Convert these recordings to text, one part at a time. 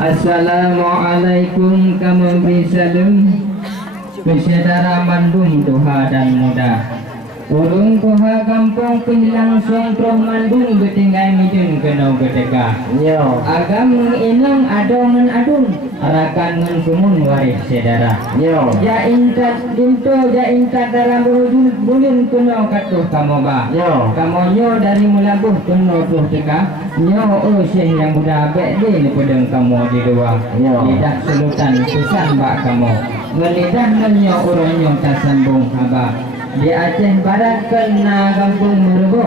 Assalamualaikum kamu bisalum Kesedara Bandung Tuha dan muda Urung Tuha kampung Pilang Songkrong Bandung Betinggai midun kena berdega Yo. Agam inang adongan adun Arakan ngan kumun waris sedara Yo. Ya intat dinto ya intat dalam berujung bulun kuno katuh kamu ba Yo. Kamu nyo dari mulabuh kuno tuh teka Nyo syekh yang budak abek di pedang kamu di dua Yo. Lidah selutan pisan bak kamu Ngelidah nyo urang nyo tak sambung haba Di Aceh Barat kena kampung Merubo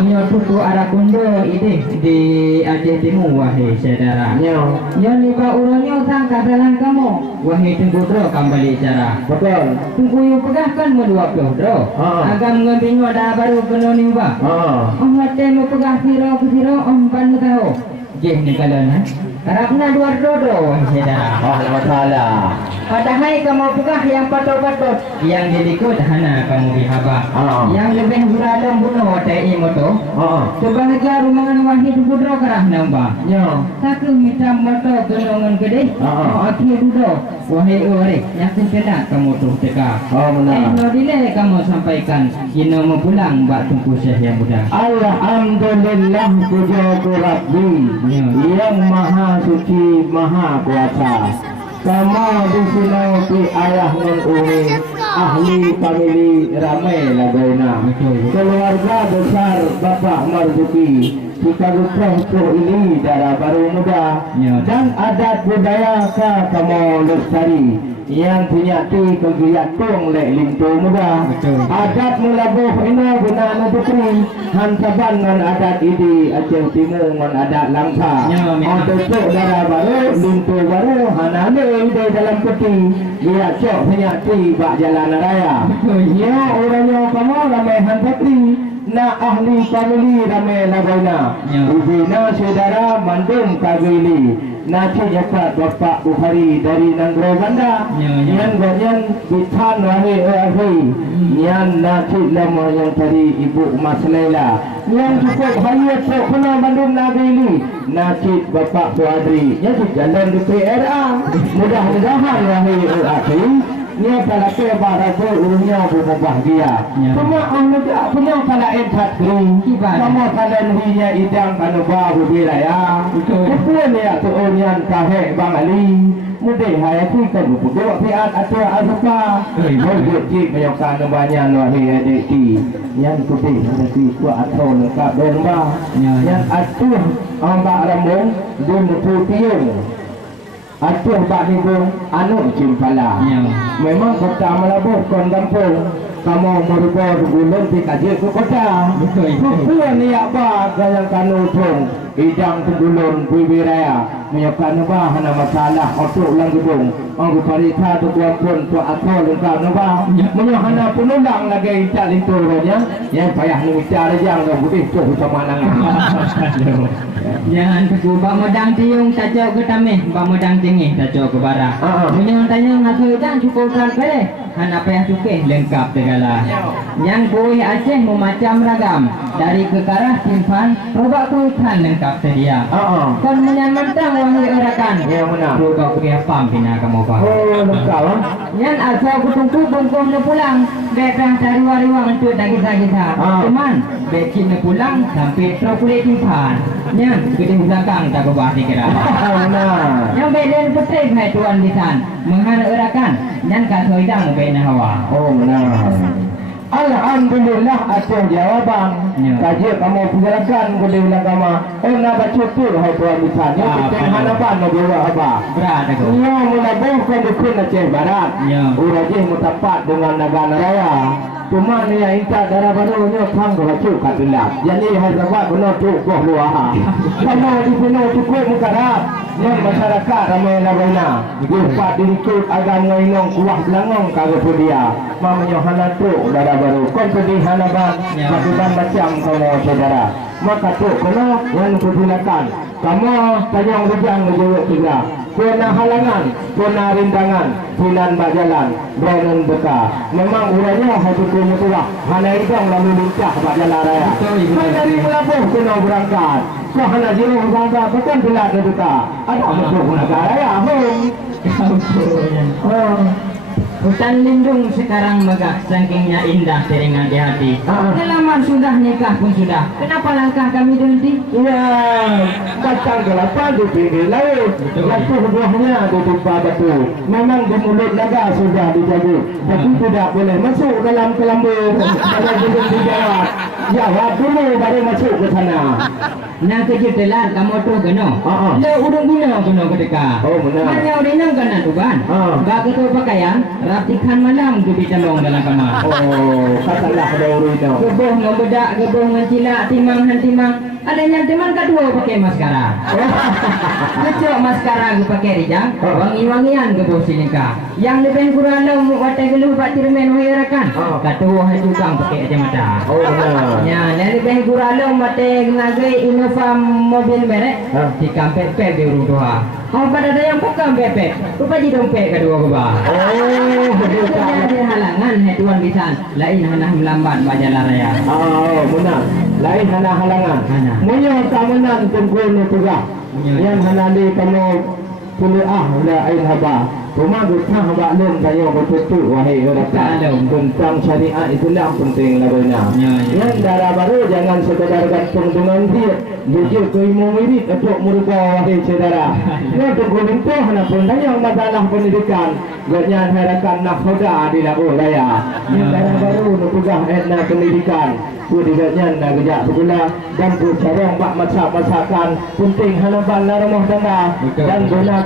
Nyo tuku arah kundo ini di Aceh Timur wahai saudara Yo. Nyo nipa urang nyo sangka dalam kamu Wahai tunggu dro kembali cara Betul. Tunggu yu pegahkan medua puluh dro Agam ngebinyo dah baru kena niba hati mau pegah siro ke siro pan tahu jeh ni kalan karapna dua dodo saudara Lama salah. padahal kamu pegah yang patut-patut yang dilikut hana kamu bihaba yang lebih beradam bunuh TI moto coba aja rumangan wahid budro karah nambah Yo. satu hitam moto kenongan gede akhir dudo wahai ore yakin kena kamu tuh teka Benar. no dile kamu sampaikan ino mau pulang mbak tunggu syekh yang muda Alhamdulillah puja ku Rabbi yang maha suci maha kuasa. Sama di sini ayah dan umi ahli famili ramai lagona. Keluarga besar Bapak Marzuki kita rukuh ini darah baru muda dan adat budaya kamu lestari yang punya ti kegiatan lek lintu muda adat mulabuh ini guna putri hantaban dengan adat ini Aceh Timur dengan adat langka untuk darah baru lintu baru hanane di dalam peti dia cok punya ti bak jalan raya ya orangnya kamu ramai hantapri na ahli famili ramai lagona ubina saudara mandung kagili Nasi japat Bapak Bukhari dari Nanggro Banda Nian ganyan Bitan wahai wahai Nian nasi lama yang tadi Ibu Mas Laila Nian cukup hayat sok kena Bandung Nagili Nasi Bapak Fuadri Jadi jalan di PRA Mudah-mudahan wahai wahai Nia pala ke barago urunya berbahagia. Punya pala entat kering. Kamu kalian hinya idang kanu bahu biraya. Kepuan ya tu onyan kahe bang Ali. Mudah hayati kan buku piat atau apa. Boleh ji meyokan banyak wahi aditi. Yang putih nanti kuat atau lengkap domba. Yang atuh ambak rambung dun putih. Atuh bak minggu anu cimpala memang kota Melabuh kon kampung kamu merubah gulung di kaji ke kota kukuan ni apa yang kanu tung idang tenggulun bibiraya menyakan bah hana masalah otuk lang gedung anggu parita tu kuampun tu atol lengkap nubah menyahana penulang lagi tak linturnya yang payah ni bicara yang dah putih tu sama nangan jangan teguh bak medang tiung tajau ke tamih bak medang tinggi tajau ke barat menyang tanya ngaku udang cukup kan pere hana payah cukeh lengkap segala yang kuih Aceh memacam ragam dari kekarah simpan robak kuikan lengkap sedia kon menyamantang wahai orakan yang mana robak kuih pam bina kamu pak lengkap yang asal kutungku bungkum pulang bekrah dari wariwang untuk kisah-kisah cuman bekin pulang sampai terkulit simpan yang gede belakang tak kebah dikira yang beden putih hai tuan lisan menghana orakan dan kasoidang bena hawa benar Alhamdulillah atas jawaban kaji kamu perjalanan kuda bilang kamu nak baca tur hai tuan lisan kita hadapan nabiwa apa berada ko ia mulabuh kan dukun Aceh Barat urajih mutapat dengan negara raya cuma ni yang ingat darah barunya kang beracuk katilah jadi harga benar tu kau luah kamu di sini cukup mukarat yang masyarakat ramai lagana lupa dirikut agama inong kuah belangong kagak dia mamanya hana tu darah baru kau pergi hanaban macam macam kamu saudara maka tu kena yang persilakan. Kamu tanyang rejang menjawab tiga. Kena halangan, kena rindangan, silan berjalan, berenun beka. Memang uranya hati kumutullah. Hana idang lalu lincah berjalan raya. Dari Melabuh kena berangkat. So hana jiruh bangsa bukan bila keduka. Ada betul negara raya. Hutan lindung sekarang megah, sangkingnya indah teringat di hati. Selamar sudah, nikah pun sudah. Kenapa langkah kami berhenti? Ya, kacang kelapa di pinggir laut. Jatuh buahnya di tumpah batu. Memang di mulut naga sudah dijaga. Tapi tidak boleh masuk dalam kelambu. Kalau belum dijawab, jawab dulu baru masuk ke sana. Nak kerja telat kamu tu kena. Le udung guna kena kedekat. Oh benar. Hanya urinang kena tu kan. Bagi tu pakaian, rapikan malam tu bitalong dalam kamar. Oh, katalah ada urino. Gebuh ngebedak, gebuh ngecilak, timang hantimang. Ada yang teman kedua pakai maskara. Kecok maskara gue pakai rijang, wangi-wangian gebuh silingka. Yang lebih kurang lo watai geluh pak tirmen wahirakan. Kedua hai tukang pakai kacamata. Oh benar. Ya, yang lebih kurang lo watai nagai Innova mobil merek di kampek pek di urung tua. Oh pada ada yang bukan pepek, rupa di dompet kedua gua. Oh, betul. Ada halangan hai tuan bisan, lain hanah melambat bajalah raya. Oh, benar. Lain hana halangan. Munyo tamanan tunggu tugas. Yang hana di kamu kuliah ula ain haba. Cuma guna haba lem tayo betul wahai orang tentang syariat itulah penting laganya. Yang darah baru jangan sekadar gantung dengan dia. Jujur kuimu mirit untuk murga wahai saudara. Ya tunggu itu hana pun yang masalah pendidikan. Ganyan harakan nakhoda di lagu raya. Yang darah baru tugas etna pendidikan. Kudigatnya nak kerja sekolah dan bercarang bak masak-masakan penting hanapan rumah tangga dan guna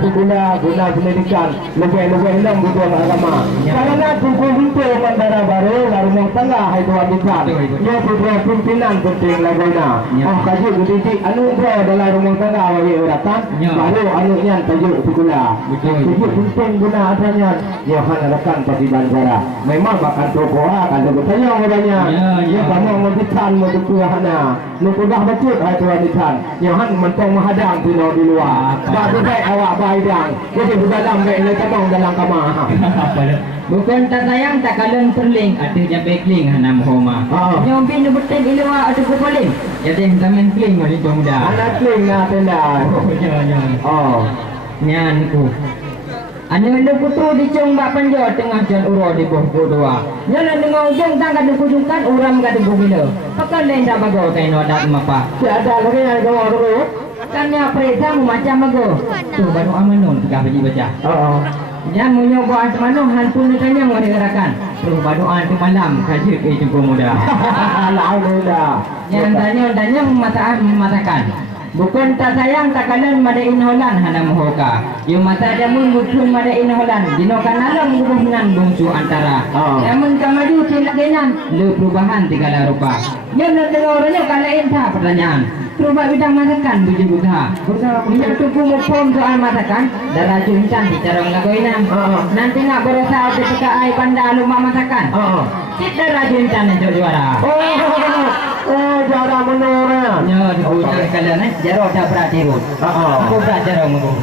pendidikan lebih-lebih enam butuh agama karena kumpul bandara baru rumah tangga hai tuan dikan ia butuh pimpinan penting laguna kaji didik anu dalam rumah tangga bagi oratan baru anunya tajuk sekolah itu penting guna adanya ya hanakan pasti bandara memang bahkan tokoh kalau bertanya orangnya ya kamu ditan mau tuahana nukudah betul hai tuan ditan yang mentong menghadang pino di luar baru baik awak baidang jadi dalam baik le tabang dalam kamar bukan tak sayang tak kalian perling ada je backling hanam homa yang bin betul di luar ada kepoling jadi tamen kling oli muda anak kling na tenda nyan ku ane le putu di cong bak panjo tengah jan uro di boh doa nyala dengar ujung tang kada kujukan uram kada bugila pakai lain dak bago kai no dak mapa ada lagi yang kau orang kan ya presa macam bago tu baru amanon tiga biji baca yang munyo buat mana hantu ni tanya ngari gerakan terus baru tu malam kaji ke jumpa muda alhamdulillah yang tanya matakan bukan tak sayang tak kalan madain holan hana mohoka yung mata dia mun mudun madain holan dino kanalang gubuhnan bungsu antara namun kamaju tilagenan le perubahan tigala rupa yang nak orangnya kalain tak pertanyaan Terubah bidang masakan buji budha. Minyak tubuh mupom soal masakan. Darah juntan di carong lagoinam. Nanti nak berusaha ketika ai panda lumah masakan. Kita darah juntan yang juara. Jara menora. Nya dibunyang kalian jaro dah beratirut. Aku belajar ngomong.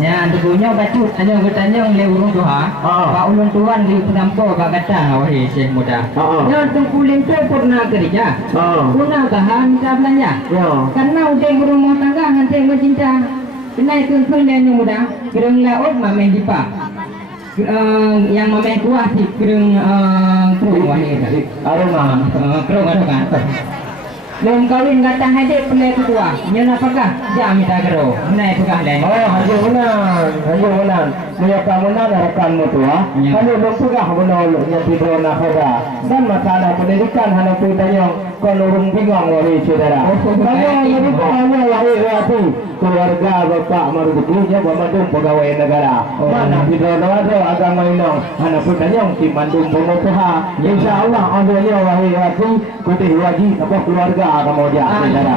Nya dibunyang bacut hanya bertanya le urung tuha. Pak ulun tuan di penampo ba kata wahai syekh muda. Nya tungkuling tu pernah kerja. Guna tahan kita belanja. Karena udah berumah tangga nanti bercinta. Kenai tuntun yang muda. Kereng laut mamen dipak. Yang mamen kuah di kereng kerung wahai aroma kerung kan. Belum kawin kata hadir pelai ketua. Nyana apakah? Jam kita gero. Menai pegah lain. Haji unan. Mereka menang rekan mutua. Kami belum pegah menolak yang tidak nak ada. Dan masalah pendidikan hanya tanya kolorung bingung wahai saudara. Kalau lebih hanya wahai wahai keluarga bapak marudukunya Bandung pegawai negara. Mana tidak ada agama ini. Hanya tanya di Bandung pengusaha. Insya Allah adanya wahai wahai kutih wajib apa keluarga kamu dia saudara.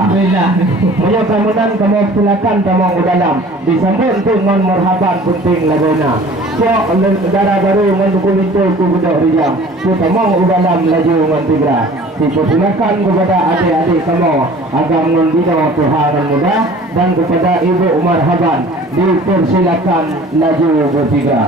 Punya kemudian kamu silakan kamu ke dalam disambut dengan marhaban penting laguna. sok darah baru ngan kulito ku budak rijang. Kita mau udalam laju ngan tigra. Dipersilakan kepada adik-adik kamu agam ngan bina Tuhan muda dan kepada Ibu Umar Haban dipersilakan laju bertiga.